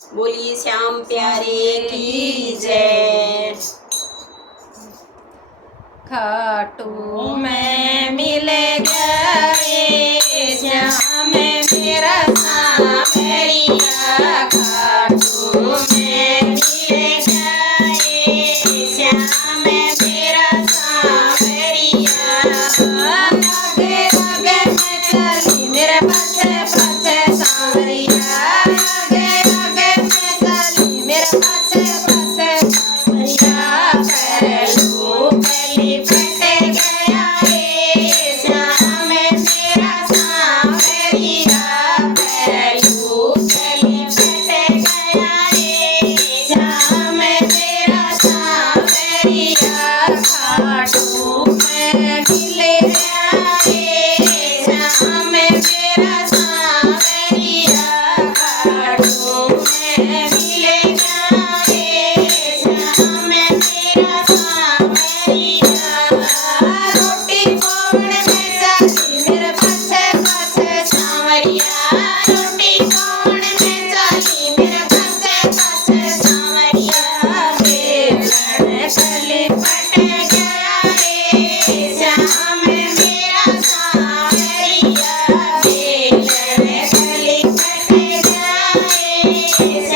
बोलिए श्याम प्यारे की जय। खाटू में मिल गए श्याम मेरा सांवरिया, खाटू में मिल गए श्याम मेरा सांवरिया। आगे आगे मैं चली मेरे पीछे पीछे सांवरिया, आगे आगे मैं चली मेरे पीछे पीछे सांवरिया। पहलू पहली फट गया रे श्याम मेरा सांवरिया, पहलू पहली फट गया रे श्याम मेरा सांवरिया। खाटू में मिले रे श्याम मेरा सांवरिया, खाटू में मिले रे श्याम मेरा सांवरिया। रोटी कौन में चाली मेरे पीछे पीछे सांवरिया, रोटी कौन में चाली मेरे पीछे पीछे सांवरिया। बेलन गली फट गया रे श्याम मेरा सांवरिया, बेलन गली फट गया रे